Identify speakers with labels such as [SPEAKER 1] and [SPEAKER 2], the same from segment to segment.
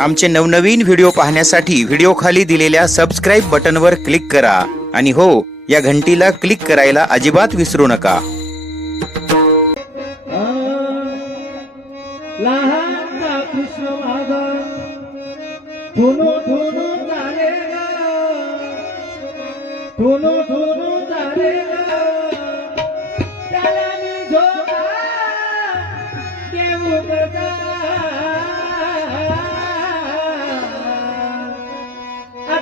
[SPEAKER 1] आमचे नवनवीन व्हिडिओ पाहण्यासाठी व्हिडिओ खाली दिलेल्या सबस्क्राईब बटनवर क्लिक करा आणि हो या घंटीला क्लिक करायला अजिबात विसरू नका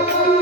[SPEAKER 2] Thank you.